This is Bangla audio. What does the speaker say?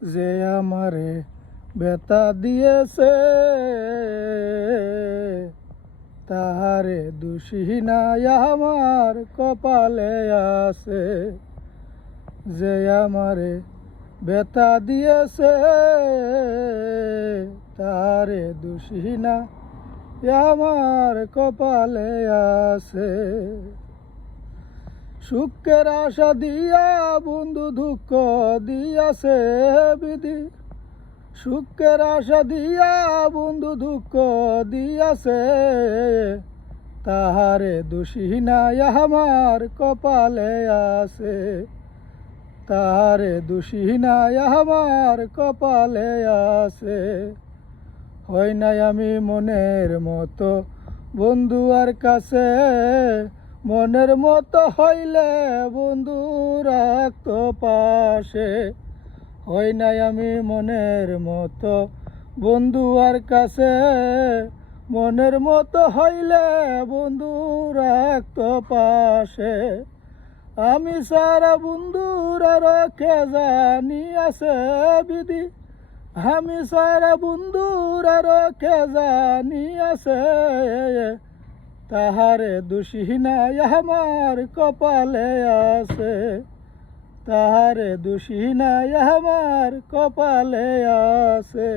যে আমারে ব্যথা দিয়েছে তাহারে দোষী নাই আমার কপালে আছে। যে আমারে ব্যথা দিয়েছে তাহারে দোষী না আমার কপালে আছে। সুখের আশা দিয়া বন্ধু দুঃখ দিয়াছে বিধি, সুখের আশা দিয়া বন্ধু দুঃখ দিয়াছে তাহারে দোষী নাই আমার কপালে আছে। তাহারে দোষী নাই আমার কপালে আছে। হয় নাই আমি মনের মতো বন্ধু আর কাছে, মনের মতো হইলে বন্ধু রাখতো পাশে। হয় নাই আমি মনের মতো বন্ধু আর কাছে, মনের মতো হইলে বন্ধু রাখতো পাশে। আমি সারা বন্ধুর রক্ষে জানি আছে বিধি, আমি সারা বন্ধুর রক্ষে জানি আছে তাহারে দোষী নাই আমার কপালে আছে। তাহারে দোষী নাই আমার কপালে আছে।